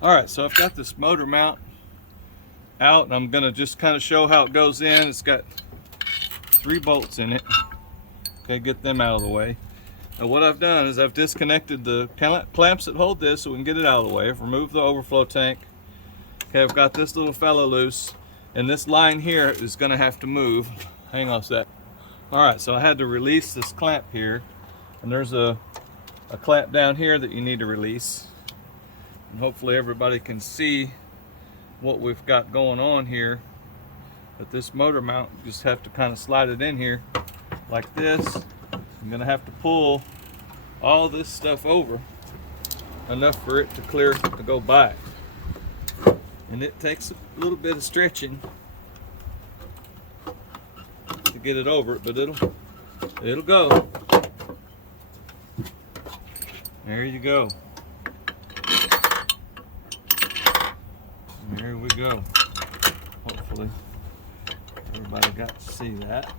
Alright, so I've got this motor mount out, and I'm going to just kind of show how it goes in. It's got 3 bolts in it. Okay, get them out of the way. Now what I've done is I've disconnected the clamps that hold this so we can get it out of the way. I've removed the overflow tank. Okay, I've got this little fella loose, and this line here is going to have to move. Hang on a sec. Alright, so I had to release this clamp here, and there's a clamp down here that you need to release. And hopefully everybody can see what we've got going on here. But this motor mount, you just have to kind of slide it in here like this. I'm gonna have to pull all this stuff over enough for it to clear to go by. And it takes a little bit of stretching to get it over it, but it'll go. There you go. There we go. Hopefully everybody got to see that.